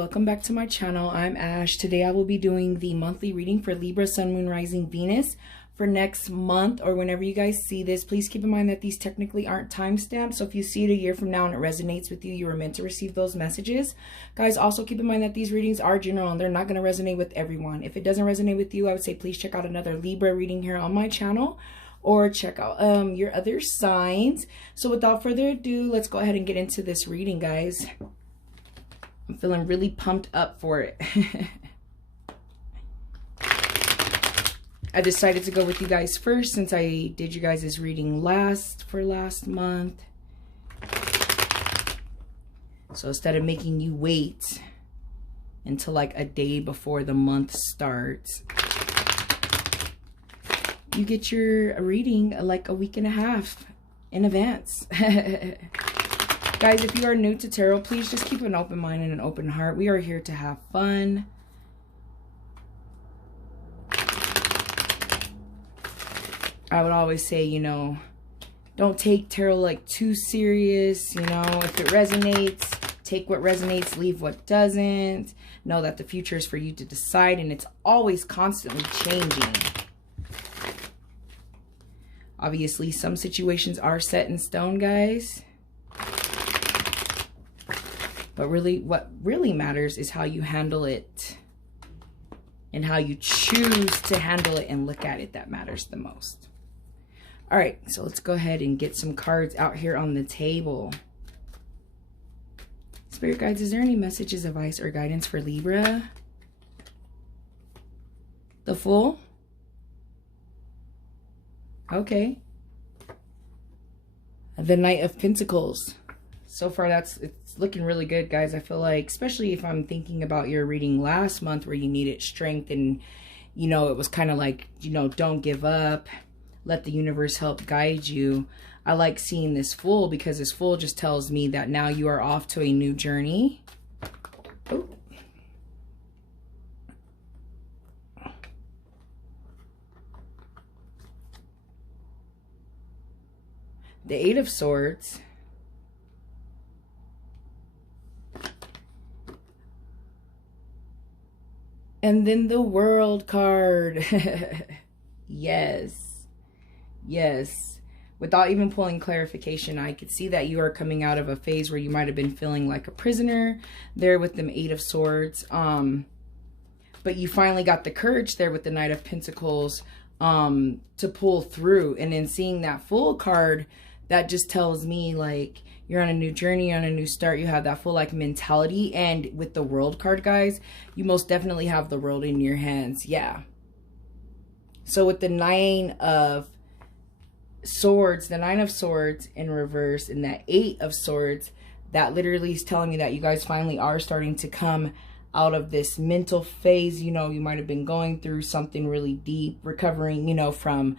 welcome back to my channel. I'm Ash. Today I will be doing the monthly reading for Libra, Sun, Moon, Rising, Venus for next month, or whenever you guys see this. Please keep in mind that these technically aren't timestamped, so if you see it a year from now and it resonates with you, you were meant to receive those messages. Guys, also keep in mind that these readings are general and they're not going to resonate with everyone. If it doesn't resonate with you, I would say please check out another Libra reading here on my channel, or check out your other signs. So without further ado, let's go ahead and get into this reading, guys. I'm feeling really pumped up for it. I decided to go with you guys first since I did you guys' reading last month. So instead of making you wait until like a day before the month starts, you get your reading like a week and a half in advance. Guys, if you are new to tarot, please just keep an open mind and an open heart. We are here to have fun. I would always say, you know, don't take tarot like too serious. You know, if it resonates, take what resonates, leave what doesn't. Know that the future is for you to decide, and it's always constantly changing. Obviously, some situations are set in stone, guys. But really, what really matters is how you handle it and how you choose to handle it and look at it. That matters the most. All right, so let's go ahead and get some cards out here on the table. Spirit guides, is there any messages, advice, or guidance for Libra? The Fool? Okay. The Knight of Pentacles. So far, it's looking really good, guys. I feel like, especially if I'm thinking about your reading last month where you needed strength and, you know, it was kind of like, you know, don't give up. Let the universe help guide you. I like seeing this Fool because this Fool just tells me that now you are off to a new journey. Oh. The Eight of Swords. And then the World card. Yes. Yes. Without even pulling clarification, I could see that you are coming out of a phase where you might have been feeling like a prisoner there with them Eight of Swords. But you finally got the courage there with the Knight of Pentacles to pull through. And then seeing that Fool card, that just tells me like you're on a new journey, on a new start. You have that full like mentality. And with the World card, guys, you most definitely have the world in your hands. Yeah. So with the Nine of Swords, the Nine of Swords in reverse, and that Eight of Swords, that literally is telling me that you guys finally are starting to come out of this mental phase. You know, you might have been going through something really deep, recovering, you know, from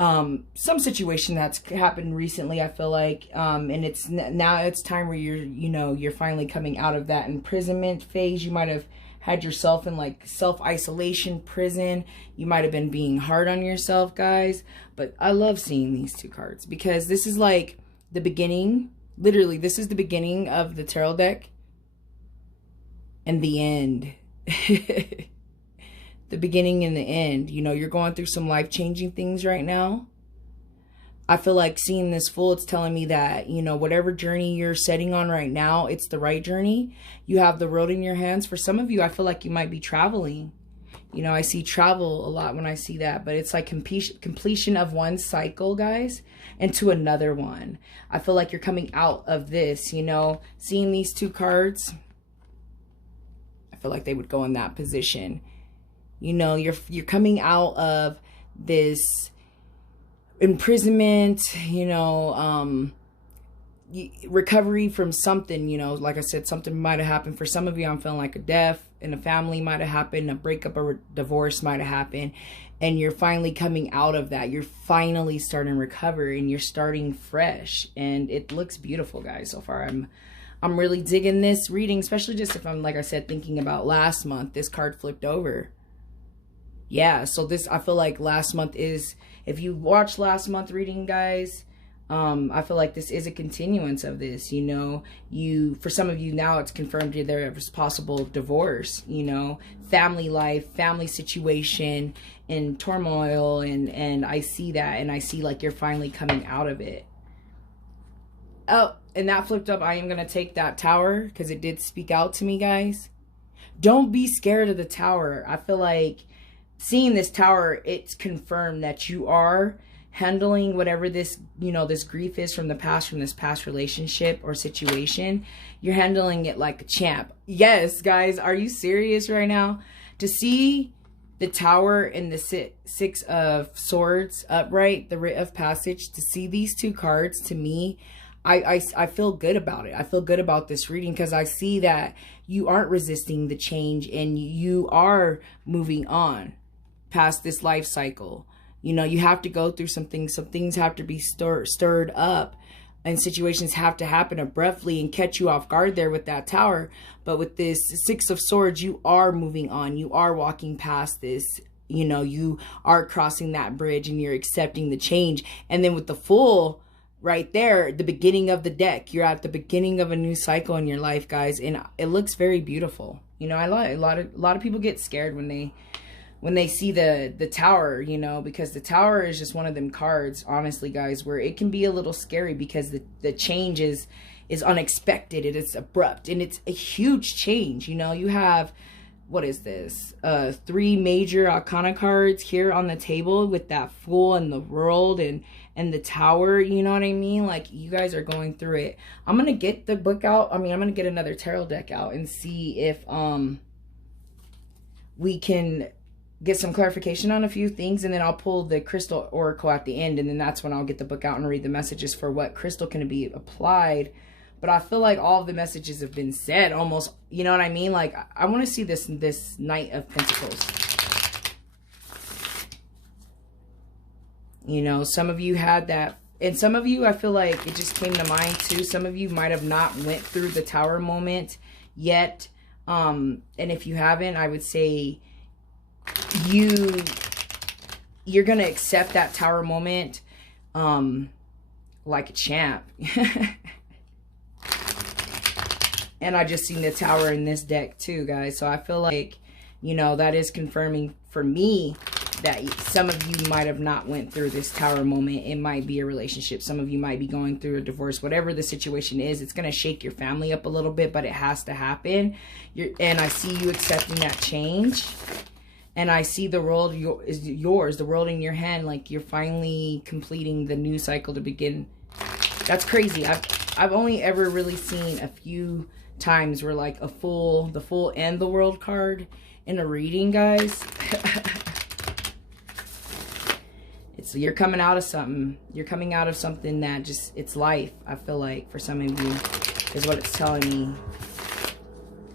some situation that's happened recently, I feel like, and now it's time where you're finally coming out of that imprisonment phase. You might have had yourself in like self-isolation prison. You might have been being hard on yourself, guys. But I love seeing these two cards because this is like the beginning. Literally, this is the beginning of the tarot deck and the end. The beginning and the end. You know, you're going through some life-changing things right now. I feel like seeing this Fool, it's telling me that, you know, whatever journey you're setting on right now, it's the right journey. You have the road in your hands. For some of you, I feel like you might be traveling. You know, I see travel a lot when I see that, but it's like completion of one cycle, guys, into another one. I feel like you're coming out of this, you know, seeing these two cards. I feel like they would go in that position. You know, you're coming out of this imprisonment, you know, recovery from something, you know, like I said, something might have happened. For some of you, I'm feeling like a death in a family might have happened, a breakup or a divorce might have happened, and you're finally coming out of that. You're finally starting to recover and you're starting fresh, and it looks beautiful, guys. So far, I'm really digging this reading, especially just if I'm, like I said, thinking about last month. This card flipped over. Yeah, so this, I feel like last month is, if you watched last month reading, guys, I feel like this is a continuance of this, you know. For some of you now, it's confirmed there is possible divorce, you know, family life, family situation in turmoil. And I see that, and I see like you're finally coming out of it. Oh, and that flipped up. I am going to take that Tower because it did speak out to me, guys. Don't be scared of the Tower. I feel like seeing this Tower, it's confirmed that you are handling whatever this, you know, this grief is from this past relationship or situation. You're handling it like a champ. Yes, guys, are you serious right now? To see the Tower and the Six of Swords upright, the Writ of Passage, to see these two cards, to me, I feel good about it. I feel good about this reading because I see that you aren't resisting the change and you are moving on past this life cycle. You know, you have to go through some things. Some things have to be stirred up, and situations have to happen abruptly and catch you off guard there with that Tower. But with this Six of Swords, you are moving on. You are walking past this. You know, you are crossing that bridge and you're accepting the change. And then with the Fool right there, the beginning of the deck, you're at the beginning of a new cycle in your life, guys. And it looks very beautiful. You know, a lot of people get scared when they see the Tower, you know, because the Tower is just one of them cards, honestly, guys, where it can be a little scary because the change is unexpected. It is abrupt, and it's a huge change. You know, you have, what is this? 3 major Arcana cards here on the table with that Fool and the World and the Tower, you know what I mean? Like, you guys are going through it. I'm going to get the book out. I mean, I'm going to get another tarot deck out and see if we can get some clarification on a few things, and then I'll pull the crystal oracle at the end, and then that's when I'll get the book out and read the messages for what crystal can be applied. But I feel like all of the messages have been said almost, you know what I mean? Like, I want to see this Knight of Pentacles. You know, some of you had that, and some of you, I feel like it just came to mind too. Some of you might have not went through the Tower moment yet. And if you haven't, I would say you're gonna accept that Tower moment like a champ. And I just seen the Tower in this deck too, guys. So I feel like, you know, that is confirming for me that some of you might have not went through this Tower moment. It might be a relationship. Some of you might be going through a divorce. Whatever the situation is, it's going to shake your family up a little bit, but it has to happen. And I see you accepting that change. And I see the world is yours, the world in your hand, like you're finally completing the new cycle to begin. That's crazy. I've only ever really seen a few times where like the Fool and the World card in a reading, guys. You're coming out of something. You're coming out of something that just, it's life, I feel like, for some of you, is what it's telling me.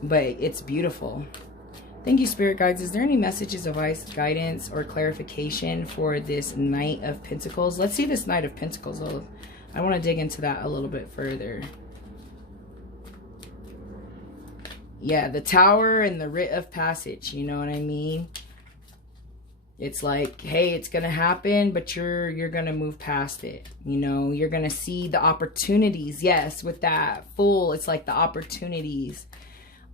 But it's beautiful. Thank you, Spirit Guides. Is there any messages, advice, guidance, or clarification for this Knight of Pentacles? Let's see this Knight of Pentacles. I want to dig into that a little bit further. Yeah, the Tower and the Writ of Passage. You know what I mean? It's like, hey, it's going to happen, but you're going to move past it. You know, you're going to see the opportunities. Yes, with that Fool, it's like the opportunities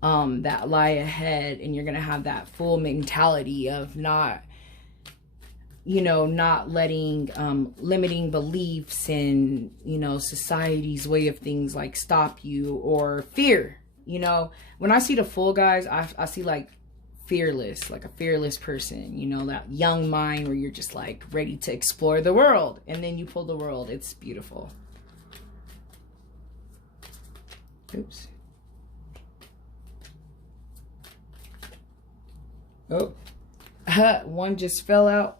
that lie ahead, and you're going to have that full mentality of not, you know, not letting limiting beliefs and, you know, society's way of things like stop you, or fear. You know, when I see the Fool, guys, I see like fearless, like a fearless person, you know, that young mind where you're just like ready to explore the world, and then you pull the World. It's beautiful. Oops. Oh, one just fell out.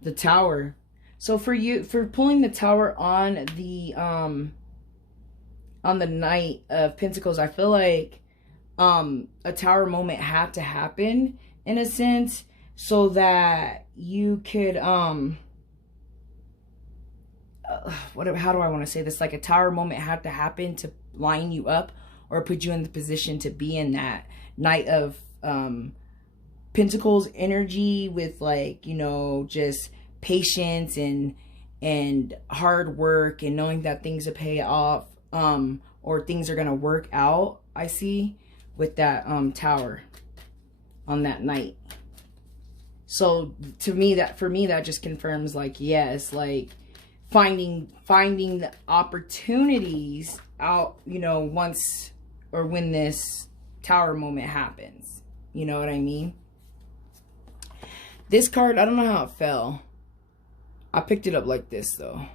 The Tower. So for you, for pulling the Tower on the Knight of Pentacles, I feel like a Tower moment had to happen in a sense, so that you could how do I want to say this? Like a Tower moment had to happen to line you up or put you in the position to be in that Knight of Pentacles energy with like, you know, just patience and hard work and knowing that things will pay off, or things are gonna work out. I see with that Tower on that night. So to me, that for me, that just confirms like, yes, like finding the opportunities out, you know, once or when this Tower moment happens. You know what I mean? This card, I don't know how it fell. I picked it up like this though.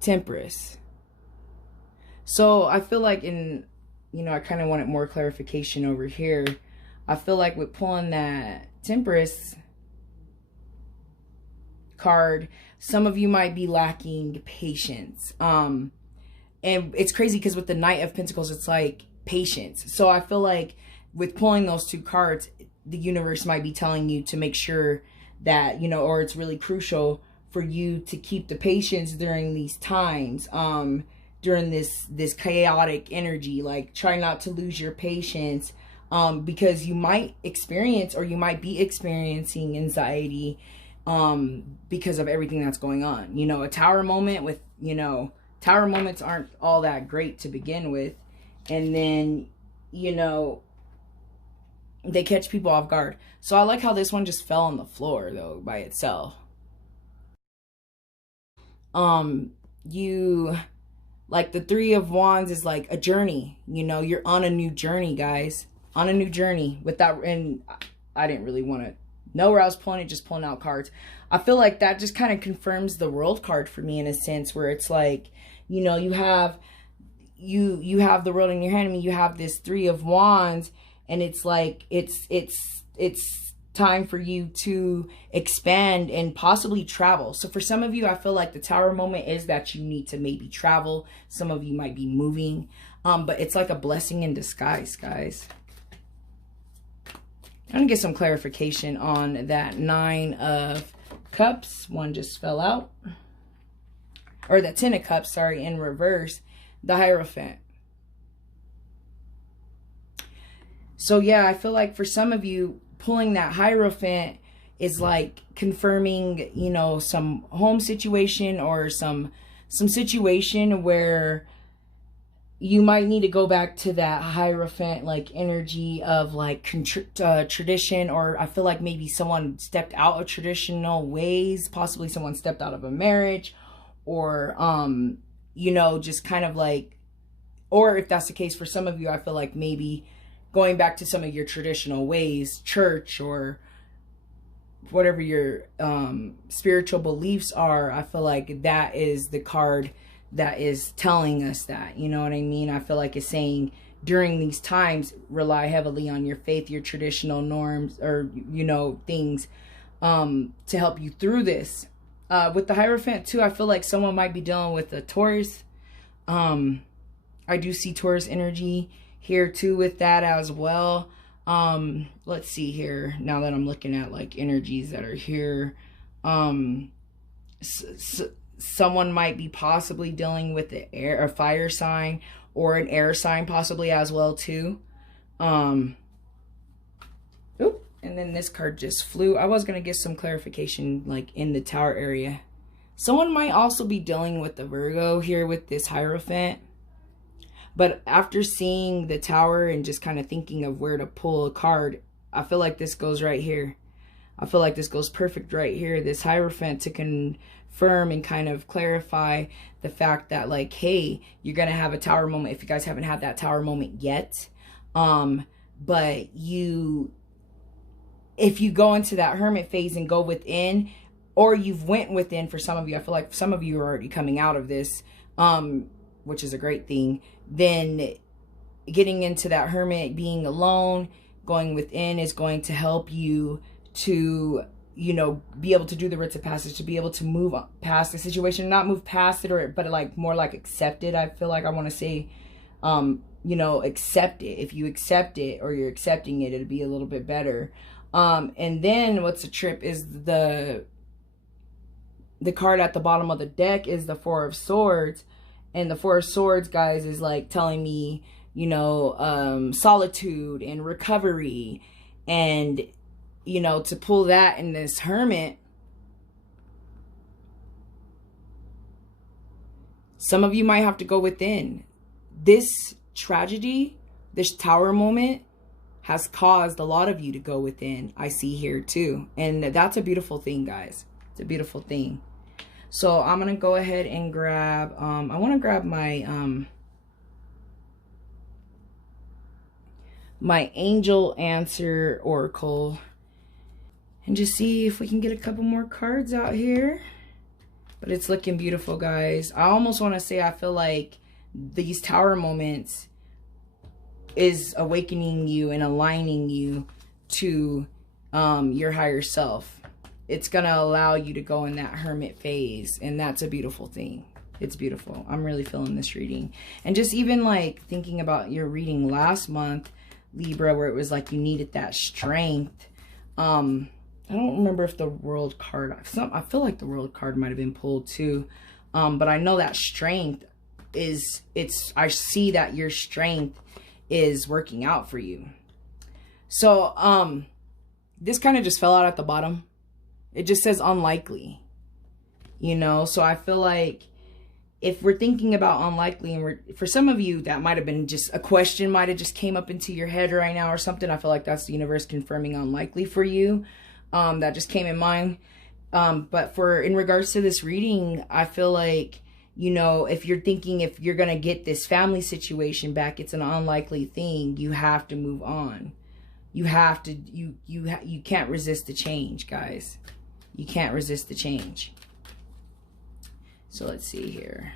Temperance. So I feel like in, you know, I kind of wanted more clarification over here. I feel like with pulling that Temperance card, some of you might be lacking patience. And it's crazy because with the Knight of Pentacles, it's like patience. So I feel like with pulling those two cards, the universe might be telling you to make sure that, you know, or it's really crucial for you to keep the patience during these times, during this chaotic energy. Like, try not to lose your patience, because you might experience, or you might be experiencing anxiety, because of everything that's going on. You know, a Tower moment with, you know, Tower moments aren't all that great to begin with. And then, you know, they catch people off guard. So I like how this one just fell on the floor though by itself. You, like the Three of Wands is like a journey. You know, you're on a new journey, guys. On a new journey with that. And I didn't really want to know where I was pulling it, just pulling out cards. I feel like that just kind of confirms the World card for me in a sense, where it's like, you know, you have the World in your hand. I mean, you have this Three of Wands, and it's like it's time for you to expand and possibly travel. So for some of you, I feel like the Tower moment is that you need to maybe travel. Some of you might be moving, but it's like a blessing in disguise, guys. I'm gonna get some clarification on that Nine of Cups. One just fell out, or the Ten of Cups, sorry, in reverse. The Hierophant. So yeah, I feel like for some of you, pulling that Hierophant is like confirming, you know, some home situation or some situation where you might need to go back to that Hierophant like energy of like tradition, or I feel like maybe someone stepped out of traditional ways, possibly someone stepped out of a marriage, or you know, just kind of like, or if that's the case for some of you, I feel like maybe going back to some of your traditional ways, church or whatever your spiritual beliefs are. I feel like that is the card that is telling us that, you know what I mean? I feel like it's saying during these times, rely heavily on your faith, your traditional norms, or, you know, things to help you through this. With the Hierophant too, I feel like someone might be dealing with a Taurus. I do see Taurus energy here too with that as well. Let's see here, now that I'm looking at like energies that are here. Someone might be possibly dealing with a fire sign or an air sign possibly as well too. Oop, and then this card just flew. I was going to get some clarification like in the Tower area. Someone might also be dealing with the Virgo here with this Hierophant. But after seeing the Tower and just kind of thinking of where to pull a card, I feel like this goes right here. I feel like this goes perfect right here. This Hierophant to confirm and kind of clarify the fact that like, hey, you're going to have a Tower moment if you guys haven't had that Tower moment yet. But if you go into that Hermit phase and go within, or you've went within for some of you, I feel like some of you are already coming out of this, which is a great thing. Then getting into that Hermit, being alone, going within is going to help you to, you know, be able to do the rites of passage, to be able to move past the situation, not move past it, or but like more like accept it. I feel like I want to say, you know, accept it. If you accept it, or you're accepting it, it'll be a little bit better. And then what's a trip is the card at the bottom of the deck is the Four of Swords. And the Four of Swords, guys, is like telling me, you know, solitude and recovery And, you know, to pull that in this Hermit, some of you might have to go within. This tragedy, this Tower moment, has caused a lot of you to go within. I see here too. And that's a beautiful thing, guys. It's a beautiful thing. So I'm going to go ahead and grab, I want to grab my, my Angel Answer Oracle and just see if we can get a couple more cards out here. But it's looking beautiful, guys. I almost want to say I feel like these Tower moments is awakening you and aligning you to your higher self. It's going to allow you to go in that Hermit phase, and that's a beautiful thing. It's beautiful. I'm really feeling this reading. And just even like thinking about your reading last month, Libra, where it was like you needed that strength. I don't remember if the World card, I feel like the World card might have been pulled too. But I know that strength is, I see that your strength is working out for you. So this kind of just fell out at the bottom. It just says unlikely, you know. So I feel like if we're thinking about unlikely, and for some of you that might have been just a question, might have just came up into your head right now or something, I feel like that's the universe confirming unlikely for you. That just came in mind. But in regards to this reading, I feel like, you know, if you're thinking if you're going to get this family situation back, it's an unlikely thing. You have to move on. You have to, you can't resist the change, guys. You can't resist the change. So let's see here.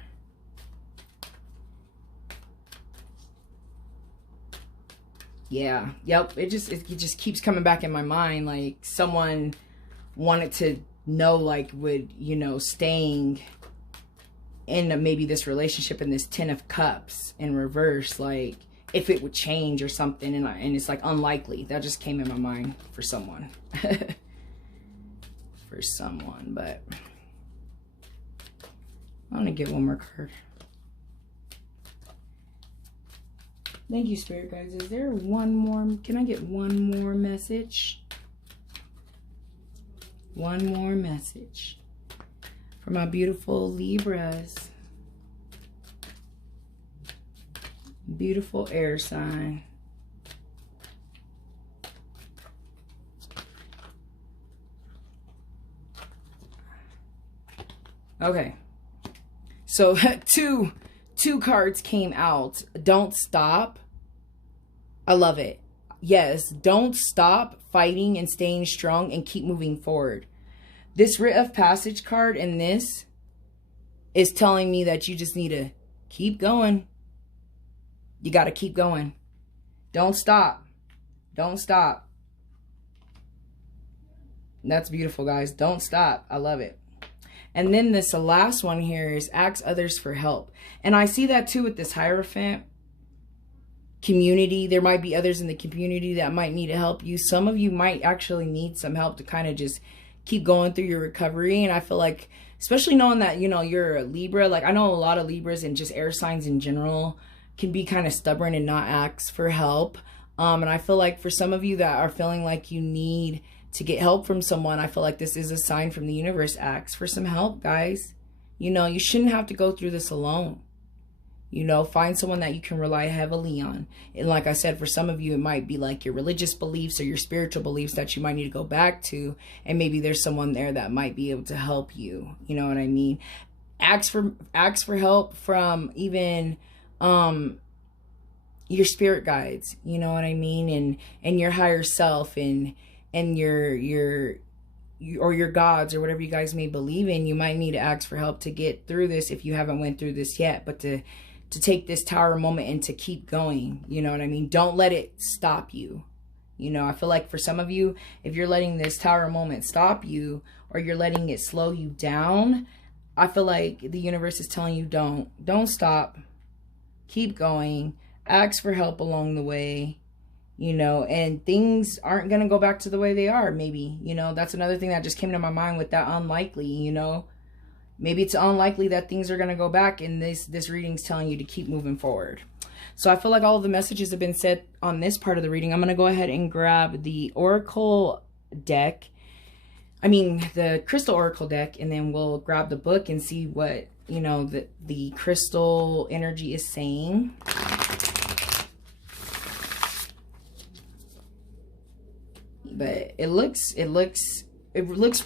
Yeah. Yep. It just keeps coming back in my mind. Like someone wanted to know, like, would, you know, staying in maybe this relationship in this 10 of Cups in reverse, like if it would change or something. And it's like unlikely. That just came in my mind for someone. For someone, but I'm gonna get one more card. Thank you, Spirit Guides. Is there one more? Can I get one more message? One more message for my beautiful Libras. Beautiful air sign. Okay. So two cards came out. Don't stop. I love it. Yes, don't stop fighting and staying strong and keep moving forward. This Writ of Passage card and this is telling me that you just need to keep going. You got to keep going. Don't stop. Don't stop. That's beautiful, guys. Don't stop. I love it. And then this last one here is ask others for help. And I see that too with this Hierophant community. There might be others in the community that might need to help you. Some of you might actually need some help to kind of just keep going through your recovery. And I feel like, especially knowing that, you know, you're a Libra, like I know a lot of Libras and just air signs in general can be kind of stubborn and not ask for help. And I feel like for some of you that are feeling like you need to get help from someone, I feel like this is a sign from the universe. Ask for some help, guys. You know, you shouldn't have to go through this alone. You know, find someone that you can rely heavily on. And like I said, for some of you, it might be like your religious beliefs or your spiritual beliefs that you might need to go back to. And maybe there's someone there that might be able to help you. You know what I mean? Ask for help from even your spirit guides. You know what I mean? And your higher self and your gods or whatever you guys may believe in. You might need to ask for help to get through this if you haven't went through this yet, but to take this Tower moment and to keep going. You know what I mean? Don't let it stop you. You know, I feel like for some of you, if you're letting this Tower moment stop you or you're letting it slow you down, I feel like the universe is telling you don't stop. Keep going. Ask for help along the way. You know, and things aren't going to go back to the way they are, maybe. You know, that's another thing that just came to my mind with that unlikely, you know. Maybe it's unlikely that things are going to go back, and this reading's telling you to keep moving forward. So I feel like all of the messages have been said on this part of the reading. I'm going to go ahead and grab the Oracle deck. I mean, the Crystal Oracle deck, and then we'll grab the book and see what, you know, the crystal energy is saying. But it looks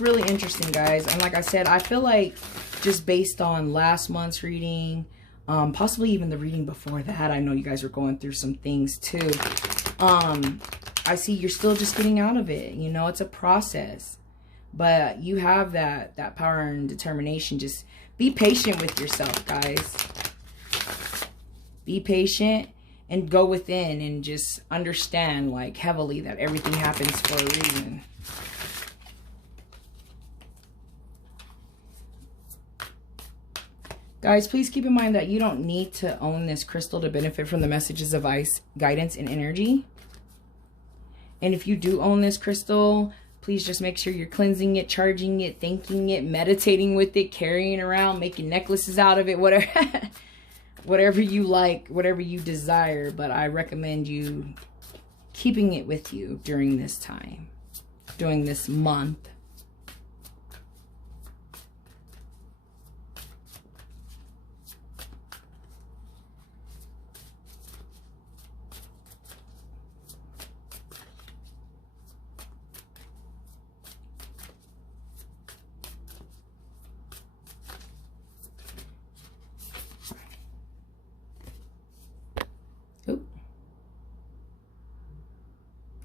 really interesting, guys. And like I said, I feel like just based on last month's reading, possibly even the reading before that, I know you guys are going through some things too. I see you're still just getting out of it. You know, it's a process, but you have that power and determination. Just be patient with yourself, guys. Be patient and go within and just understand, like, heavily that everything happens for a reason. Guys, please keep in mind that you don't need to own this crystal to benefit from the messages of guidance and energy. And if you do own this crystal, please just make sure you're cleansing it, charging it, thanking it, meditating with it, carrying around, making necklaces out of it, whatever. Whatever you like, whatever you desire. But I recommend you keeping it with you during this time, during this month.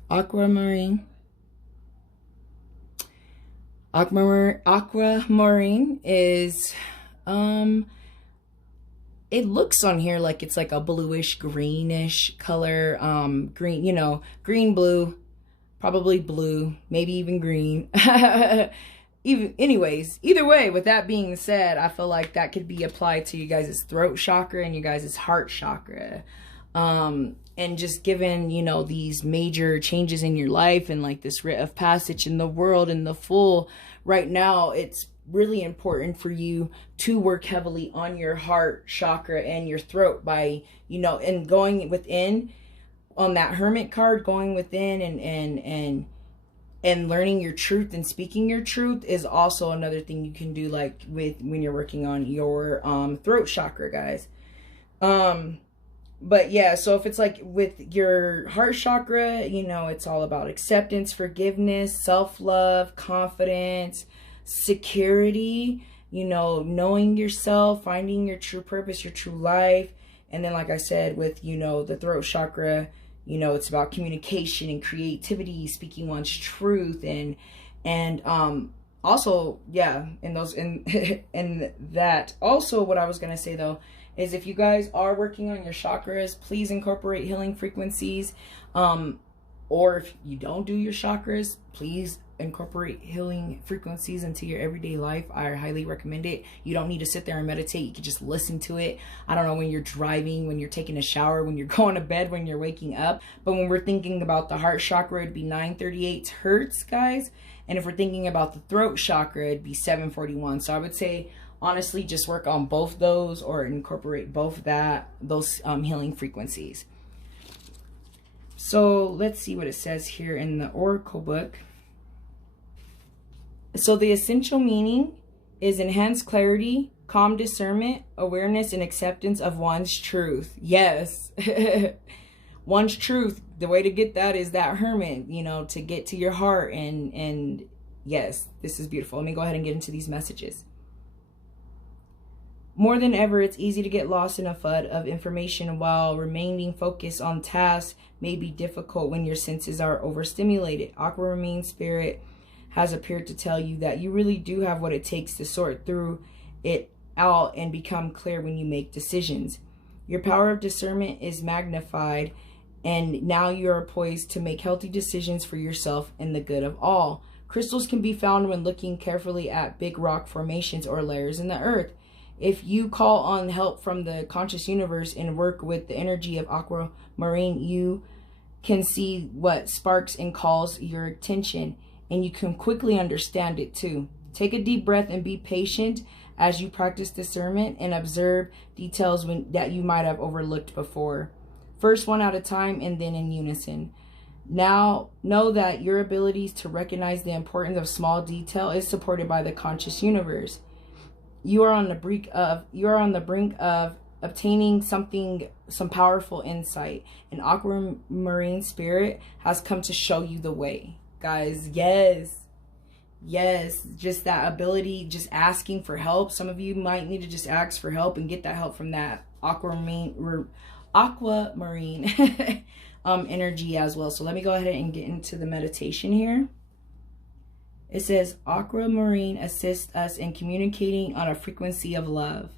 Aquamarine. Aquamarine is, it looks on here like it's like a bluish greenish color. Green, you know, green, blue, probably blue, maybe even green. Anyways, either way, with that being said, I feel like that could be applied to you guys' throat chakra and you guys' heart chakra. And just given, you know, these major changes in your life and like this rite of passage in the world and the full right now, it's really important for you to work heavily on your heart chakra and your throat by, you know, and going within on that Hermit card, going within and learning your truth and speaking your truth is also another thing you can do, like with when you're working on your throat chakra, guys. But yeah, so if it's like with your heart chakra, you know, it's all about acceptance, forgiveness, self-love, confidence, security, you know, knowing yourself, finding your true purpose, your true life. And then, like I said, with, you know, the throat chakra, you know, it's about communication and creativity, speaking one's truth, and also, yeah, and that also what I was going to say though, is if you guys are working on your chakras, please incorporate healing frequencies. Or if you don't do your chakras, please incorporate healing frequencies into your everyday life. I highly recommend it. You don't need to sit there and meditate. You can just listen to it. I don't know, when you're driving, when you're taking a shower, when you're going to bed, when you're waking up. But when we're thinking about the heart chakra, it'd be 938 hertz, guys. And if we're thinking about the throat chakra, it'd be 741. So I would say, honestly, just work on both those or incorporate both those healing frequencies. So let's see what it says here in the Oracle book. So the essential meaning is enhanced clarity, calm discernment, awareness, and acceptance of one's truth. Yes. One's truth. The way to get that is that Hermit, you know, to get to your heart. And yes, this is beautiful. Let me go ahead and get into these messages. More than ever, it's easy to get lost in a flood of information, while remaining focused on tasks may be difficult when your senses are overstimulated. Aquamarine spirit has appeared to tell you that you really do have what it takes to sort through it out and become clear when you make decisions. Your power of discernment is magnified, and now you are poised to make healthy decisions for yourself and the good of all. Crystals can be found when looking carefully at big rock formations or layers in the earth. If you call on help from the conscious universe and work with the energy of aquamarine, you can see what sparks and calls your attention, and you can quickly understand it too. Take a deep breath and be patient as you practice discernment and observe details that you might have overlooked before. First one at a time and then in unison. Now, know that your abilities to recognize the importance of small detail is supported by the conscious universe. You are on the brink of obtaining some powerful insight. An aquamarine spirit has come to show you the way. Guys, yes, just that ability, just asking for help. Some of you might need to just ask for help and get that help from that aquamarine energy as well. So let me go ahead and get into the meditation here. It says, aquamarine assists us in communicating on a frequency of love.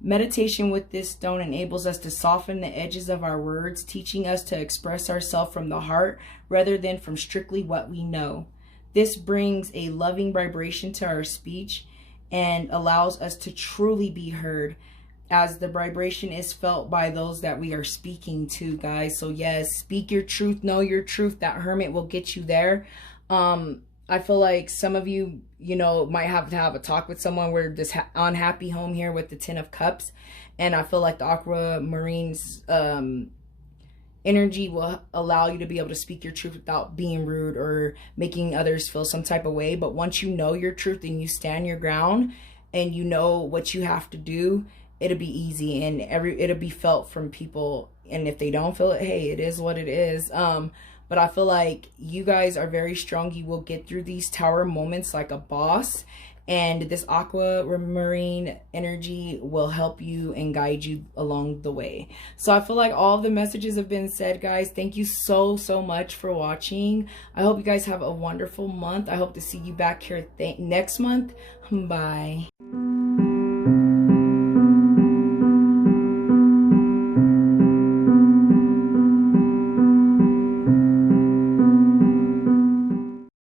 Meditation with this stone enables us to soften the edges of our words, teaching us to express ourselves from the heart rather than from strictly what we know. This brings a loving vibration to our speech and allows us to truly be heard, as the vibration is felt by those that we are speaking to, guys. So yes, speak your truth, know your truth. That hermit will get you there. I feel like some of you, might have to have a talk with someone. We're this unhappy home here with the Ten of Cups. And I feel like the aquamarine's energy will allow you to be able to speak your truth without being rude or making others feel some type of way. But once you know your truth and you stand your ground and you know what you have to do, it'll be easy and it'll be felt from people. And if they don't feel it, hey, it is what it is. But I feel like you guys are very strong. You will get through these tower moments like a boss. And this aquamarine energy will help you and guide you along the way. So I feel like all of the messages have been said, guys. Thank you so much for watching. I hope you guys have a wonderful month. I hope to see you back here next month. Bye.